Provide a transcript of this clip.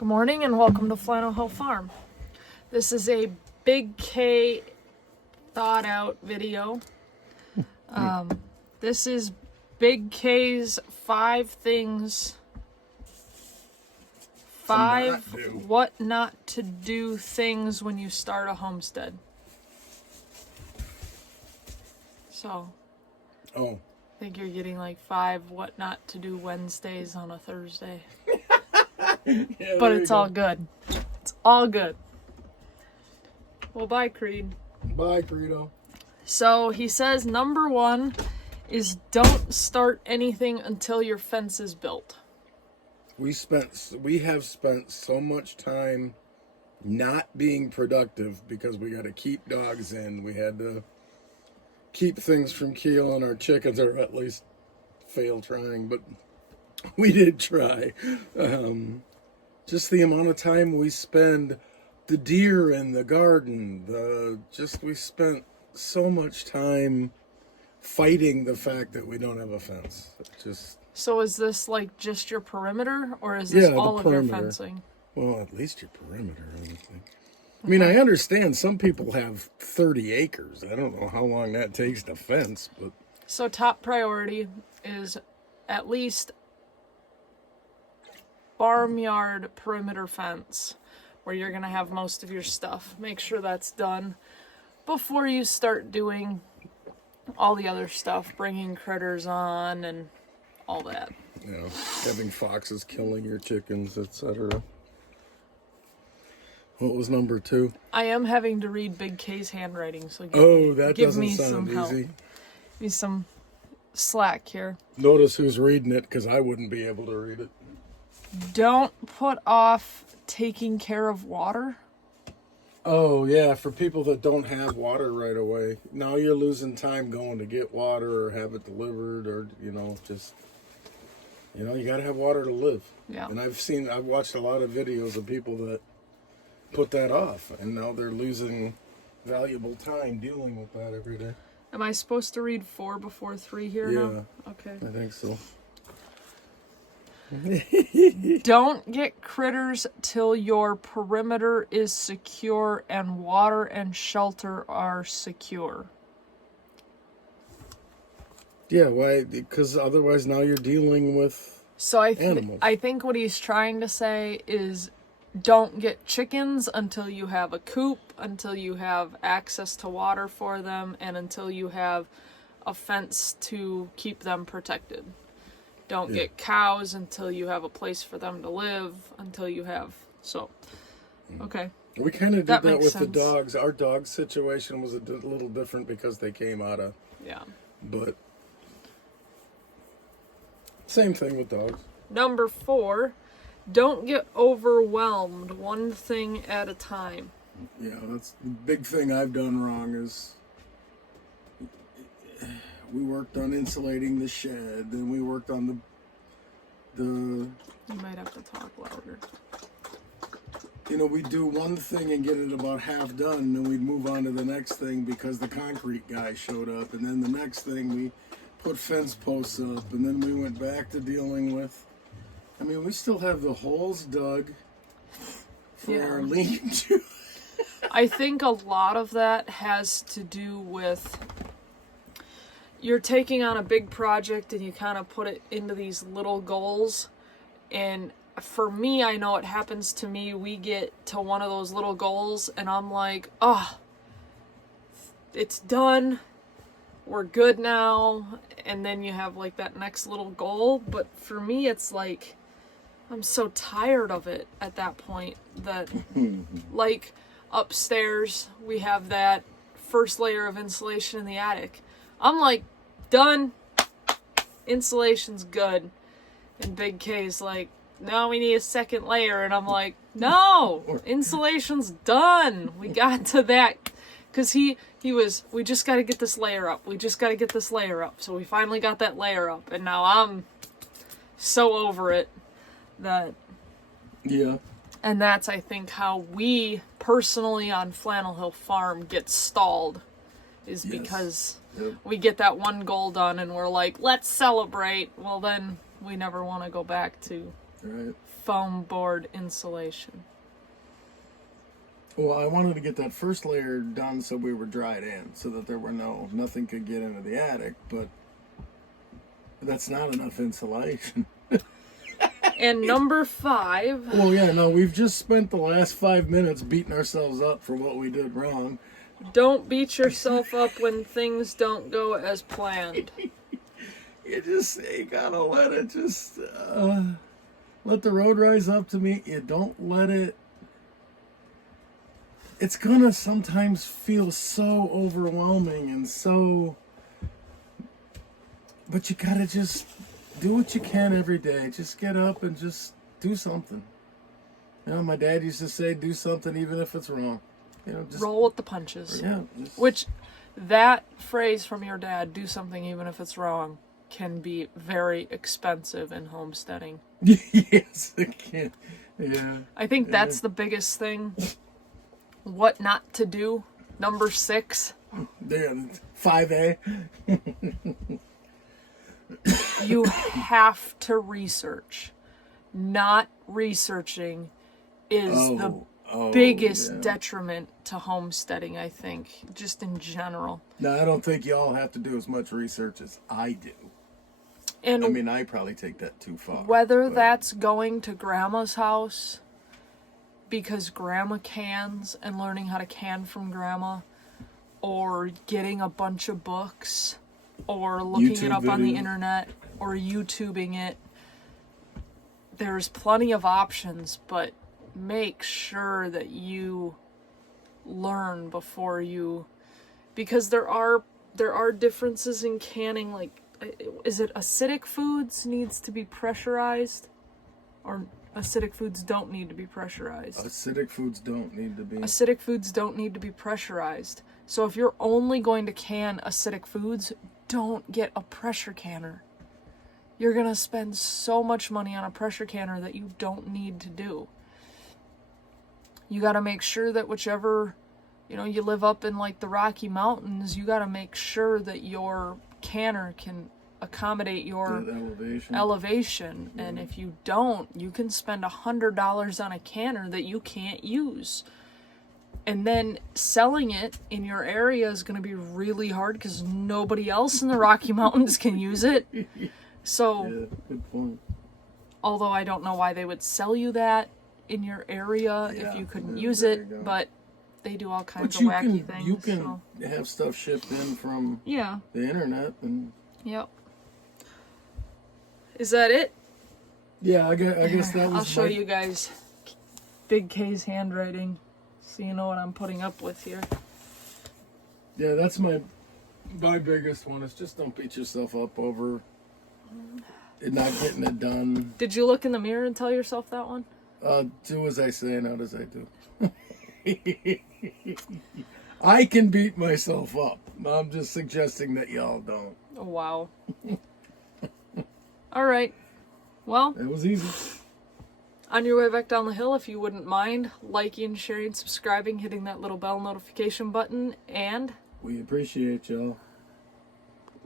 Good morning and welcome to Flannel Hill Farm. This is a Big K thought out video. This is Big K's 5 what not to do things when you start a homestead. So, I think you're getting like 5 what not to do Wednesdays on a Thursday. Yeah, but it's all good. It's all good. Well, bye, Creed. Bye, Credo. So he says number 1 is don't start anything until your fence is built. We have spent so much time not being productive because we got to keep dogs in. We had to keep things from killing our chickens, or at least fail trying, but we did try. Just the amount of time we spend, the deer in the garden, we spent so much time fighting the fact that we don't have a fence. So is this like just your perimeter, or is this all of your fencing? Well, at least your perimeter, honestly. I mean, I understand some people have 30 acres. I don't know how long that takes to fence, but... So top priority is at least farmyard perimeter fence, where you're going to have most of your stuff. Make sure that's done before you start doing all the other stuff, bringing critters on and all that. You know, having foxes killing your chickens, etc. What was number 2? I am having to read Big K's handwriting, so that give doesn't me sound some help. easy. Give me some slack here. Notice who's reading it, because I wouldn't be able to read it. Don't put off taking care of water. Oh, yeah, for people that don't have water right away. Now you're losing time going to get water or have it delivered, or, you got to have water to live. Yeah. And I've watched a lot of videos of people that put that off, and now they're losing valuable time dealing with that every day. Am I supposed to read 4 before 3 here now? Okay. I think so. Don't get critters till your perimeter is secure and water and shelter are secure. Yeah, why? Because otherwise now you're dealing with animals. I think what he's trying to say is don't get chickens until you have a coop, until you have access to water for them, and until you have a fence to keep them protected. Don't get cows until you have a place for them to live, until you have... Okay. We kind of did that with sense. the dogs. Our dog situation was a little different because they came out of... Yeah. But same thing with dogs. Number 4, don't get overwhelmed, one thing at a time. Yeah, that's the big thing I've done wrong is... We worked on insulating the shed, then we worked on the... You might have to talk louder. We'd do one thing and get it about half done, and then we'd move on to the next thing because the concrete guy showed up, and then the next thing we put fence posts up, and then we went back to dealing with... I mean, we still have the holes dug for our lean-to. I think a lot of that has to do with... You're taking on a big project and you kind of put it into these little goals. And for me, I know it happens to me. We get to one of those little goals and I'm like, it's done. We're good now. And then you have like that next little goal. But for me, it's like, I'm so tired of it at that point that like upstairs, we have that first layer of insulation in the attic. I'm like, done. Insulation's good. And Big K's like, no, we need a second layer. And I'm like, no, insulation's done. We got to that. Because he was, we just got to get this layer up. We just got to get this layer up. So we finally got that layer up. And now I'm so over it that... Yeah. And that's, I think, how we personally on Flannel Hill Farm get stalled. Is because we get that one goal done and we're like, let's celebrate. Well, then we never want to go back to Right. foam board insulation. Well, I wanted to get that first layer done so we were dried in, so that there were nothing could get into the attic, but that's not enough insulation. And number 5. Well, yeah, no, we've just spent the last 5 minutes beating ourselves up for what we did wrong. Don't beat yourself up when things don't go as planned. You gotta let it let the road rise up to me. You don't let it. It's gonna sometimes feel so overwhelming and so. But you gotta just do what you can every day. Just get up and just do something. You know, my dad used to say, do something even if it's wrong. You know, just roll with the punches. Yeah. Which, that phrase from your dad, do something even if it's wrong, can be very expensive in homesteading. Yes, it can. Yeah. I think that's the biggest thing. What not to do. Number 6. Yeah, 5A. You have to research. Not researching is the biggest detriment to homesteading, I think, just in general. No, I don't think y'all have to do as much research as I do. And I mean, I probably take that too far. Whether that's going to grandma's house because grandma cans and learning how to can from grandma, or getting a bunch of books, or looking it up on the internet, or YouTubing it. There's plenty of options, but make sure that you learn before you, because there are differences in canning. Like, is it acidic foods needs to be pressurized, or acidic foods don't need to be pressurized? Acidic foods don't need to be. Acidic foods don't need to be pressurized. So if you're only going to can acidic foods, don't get a pressure canner. You're going to spend so much money on a pressure canner that you don't need to do. You got to make sure that whichever, you live up in like the Rocky Mountains, you got to make sure that your canner can accommodate your elevation. And if you don't, you can spend $100 on a canner that you can't use. And then selling it in your area is going to be really hard because nobody else in the Rocky Mountains can use it. So, yeah, good point. Although I don't know why they would sell you that in your area if you couldn't use it, but they do all kinds of wacky things. You can have stuff shipped in from the internet. And Yep. Is that it? Yeah, I guess that was. I'll show you guys Big K's handwriting so you know what I'm putting up with here. Yeah, that's my biggest one is just don't beat yourself up over it not getting it done. Did you look in the mirror and tell yourself that one? Do as I say, not as I do. I can beat myself up. I'm just suggesting that y'all don't. Oh, wow. All right. Well, it was easy. On your way back down the hill, if you wouldn't mind liking, sharing, subscribing, hitting that little bell notification button, and we appreciate y'all.